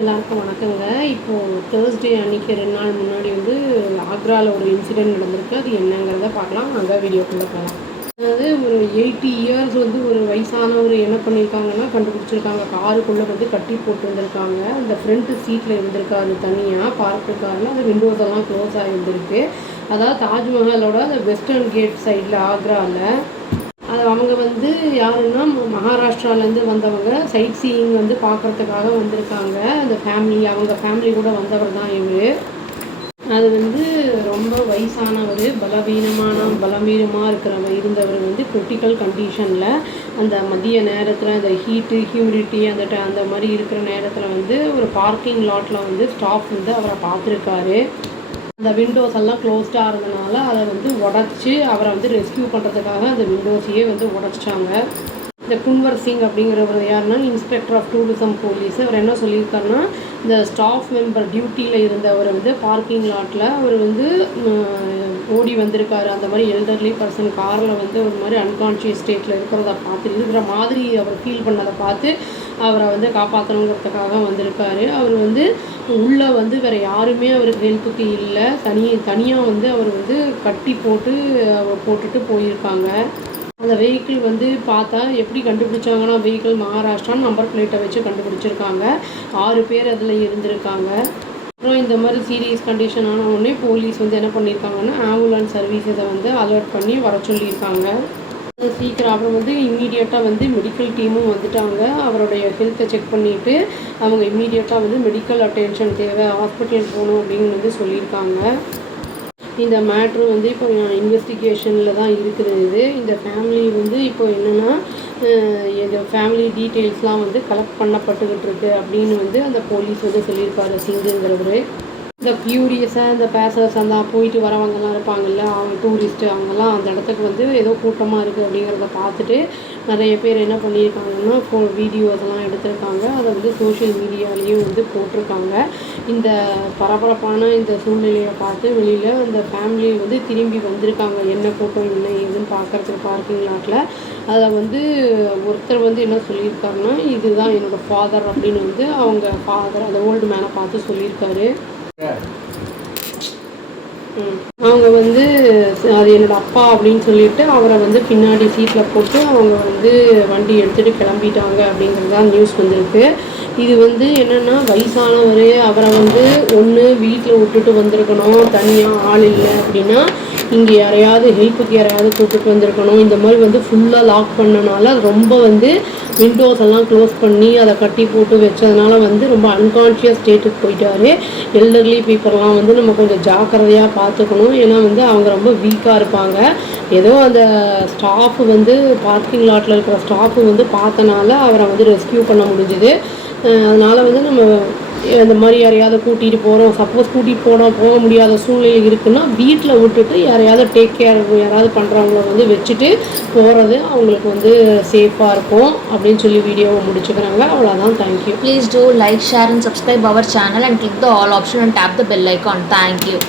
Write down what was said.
எல்லாருக்கும் வணக்கங்க. இப்போது தேர்ஸ்டே அன்றைக்கி 2 நாள் முன்னாடி வந்து ஆக்ராவில் ஒரு இன்சிடெண்ட் நடந்திருக்கு. அது என்னங்கிறத பார்க்கலாம். அங்கே வீடியோக்குள்ளே போகலாம். அதாவது ஒரு 80 இயர்ஸ் வந்து ஒரு வயசானவர் என்ன பண்ணியிருக்காங்கன்னா கண்டுபிடிச்சிருக்காங்க. காருக்குள்ளே வந்து கட்டி போட்டு வந்திருக்காங்க. அந்த ஃப்ரண்ட்டு சீட்டில் இருந்திருக்காரு தனியாக பார்க்கு காரில். அந்த விண்டோஸ் எல்லாம் க்ளோஸ் ஆகியிருந்திருக்கு. அதாவது தாஜ்மஹாலோட அந்த வெஸ்டர்ன் கேட் சைடில் ஆக்ராவில் அது அவங்க வந்து யாருன்னா மகாராஷ்டிராலேருந்து வந்தவங்க சைட் சீயிங் வந்து பார்க்குறதுக்காக வந்திருக்காங்க. அந்த ஃபேமிலி அவங்க ஃபேமிலி கூட வந்தவர் தான் இவர். அது வந்து ரொம்ப வயசானவர், பலவீனமாக இருந்தவர் வந்து கிரிட்டிக்கல் கண்டிஷனில் அந்த மதிய நேரத்தில் அந்த ஹீட்டு ஹியூமிடிட்டி அந்த மாதிரி இருக்கிற நேரத்தில் வந்து ஒரு பார்க்கிங் லாட்டில் வந்து ஸ்டாஃப் வந்து அவரை பார்த்துருக்காரு. அந்த விண்டோஸ் எல்லாம் க்ளோஸ்டாக இருந்தனால அதை வந்து உடச்சி அவரை வந்து ரெஸ்கியூ பண்ணுறதுக்காக அந்த விண்டோஸையே வந்து உடச்சிட்டாங்க. இந்த குன்வர் சிங் அப்படிங்கிறவர் யாருன்னா இன்ஸ்பெக்டர் ஆஃப் டூரிசம் போலீஸ். அவர் என்ன சொல்லியிருக்காருன்னா, இந்த ஸ்டாஃப் மெம்பர் டியூட்டியில் இருந்தவர் வந்து பார்க்கிங் லாட்டில் அவர் வந்து ஓடி வந்திருக்காரு. அந்த மாதிரி எல்டர்லி பர்சன் காரில் வந்து ஒரு மாதிரி அன்கான்ஷியஸ் ஸ்டேட்டில் இருக்கிற மாதிரி அவர் ஃபீல் பண்ணதை பார்த்து அவரை வந்து காப்பாற்றணுங்கிறதுக்காக வந்திருக்காரு. அவர் வந்து உள்ளே வந்து வேறு யாருமே அவருக்கு ஹெல்ப்புக்கு இல்லை. தனியாக வந்து அவர் வந்து கட்டி போட்டுட்டு போயிருக்காங்க. அந்த வெஹிக்கிள் வந்து பார்த்தா எப்படி கண்டுபிடிச்சாங்கன்னா, வெஹிக்கிள் மகாராஷ்டிரான்னு நம்பர் பிளேட்டை வச்சு கண்டுபிடிச்சிருக்காங்க. 6 பேர் அதில் இருந்திருக்காங்க. அப்புறம் இந்த மாதிரி சீரியஸ் கண்டிஷன் ஆன உடனே போலீஸ் வந்து என்ன பண்ணியிருக்காங்கன்னா, ஆம்புலன்ஸ் சர்வீஸை வந்து அலர்ட் பண்ணி வர சொல்லியிருக்காங்க. சீக்கிரம் அப்புறம் வந்து இம்மீடியட்டாக வந்து மெடிக்கல் டீமும் வந்துட்டாங்க. அவருடைய ஹெல்த்தை செக் பண்ணிவிட்டு அவங்க இம்மீடியட்டாக வந்து மெடிக்கல் அட்டென்ஷன் தேவை, ஹாஸ்பிட்டல் போகணும் அப்படின்னு வந்து சொல்லியிருக்காங்க. இந்த மேட்ரு வந்து இப்போ இன்வெஸ்டிகேஷனில் தான் இருக்குது. இந்த ஃபேமிலி வந்து இப்போ என்னென்னா இந்த ஃபேமிலி டீட்டெயில்ஸ்லாம் வந்து கலெக்ட் பண்ணப்பட்டுக்கிட்டு இருக்கு அப்படின்னு வந்து அந்த போலீஸ் வந்து சொல்லியிருக்காரு சிங்குங்கிறவர். இந்த க்யூரியஸாக இந்த பேசர்ஸ் அந்த போயிட்டு வரவங்கெல்லாம் இருப்பாங்கள்ல, அவங்க டூரிஸ்ட்டு அவங்கெல்லாம் அந்த இடத்துக்கு வந்து ஏதோ கூட்டமாக இருக்குது அப்படிங்கிறத பார்த்துட்டு நிறைய பேர் என்ன பண்ணியிருக்காங்கன்னா வீடியோஸ்லாம் எடுத்திருக்காங்க. அதை வந்து சோஷியல் மீடியாலேயும் வந்து போட்டிருக்காங்க. இந்த பரபரப்பான இந்த சூழ்நிலையை பார்த்து வெளியில் அந்த ஃபேமிலி வந்து திரும்பி வந்திருக்காங்க. என்ன கூட்டம் என்ன ஏதுன்னு பார்க்குறதுக்கு பார்க்கிங் லாட்டில். அதில் வந்து ஒருத்தர் வந்து என்ன சொல்லியிருக்காருன்னா, இதுதான் என்னோடய ஃபாதர் அப்படின்னு வந்து அவங்க ஃபாதர் அந்த ஓல்டு மேனை பார்த்து சொல்லியிருக்காரு. அவங்க வந்து அது என்னோடய அப்பா அப்படின்னு சொல்லிட்டு அவரை வந்து பின்னாடி சீட்டில் போட்டு அவங்க வந்து வண்டி எடுத்துகிட்டு கிளம்பிட்டாங்க அப்படிங்கிறது தான் நியூஸ் வந்திருக்கு. இது வந்து என்னென்னா வயசானவர், அவரை வந்து ஒன்று வீட்டில் விட்டுட்டு வந்திருக்கணும், தனியாக ஆள் இல்லை அப்படின்னா இங்கே ஹெல்ப்புக்கு யாரையாவது கூப்பிட்டு வந்திருக்கணும். இந்த மாதிரி வந்து ஃபுல்லாக லாக் பண்ணனால ரொம்ப வந்து விண்டோஸ் எல்லாம் க்ளோஸ் பண்ணி அதை கட்டி போட்டு வச்சதுனால வந்து ரொம்ப அன்கான்ஷியஸ் ஸ்டேட்டுக்கு போயிட்டார். எல்டர்லி பீப்புளெலாம் வந்து நம்ம கொஞ்சம் ஜாக்கிரதையாக பார்த்துக்கணும். ஏன்னா வந்து அவங்க ரொம்ப வீக்காக இருப்பாங்க. ஏதோ அந்த ஸ்டாஃபு வந்து பார்க்கிங் லாட்டில் இருக்கிற ஸ்டாஃபு வந்து பார்த்தனால அவரை வந்து ரெஸ்கியூ பண்ண முடிஞ்சுது. அதனால் வந்து நம்ம இந்த மாதிரி யாரையாவது கூட்டிகிட்டு போகிறோம், சப்போஸ் கூட்டிகிட்டு போக முடியாத சூழ்நிலை இருக்குன்னா வீட்டில் விட்டுட்டு யாரையாவது டேக் கேர் யாராவது பண்ணுறவங்கள வந்து வச்சுட்டு போகிறது அவங்களுக்கு வந்து சேஃபாக இருக்கும் அப்படின்னு சொல்லி வீடியோவை முடிச்சுக்கிறாங்க. அவ்வளோதான். Thank you. Please do like, share and subscribe our channel and click the all option and tap the bell icon. Thank you.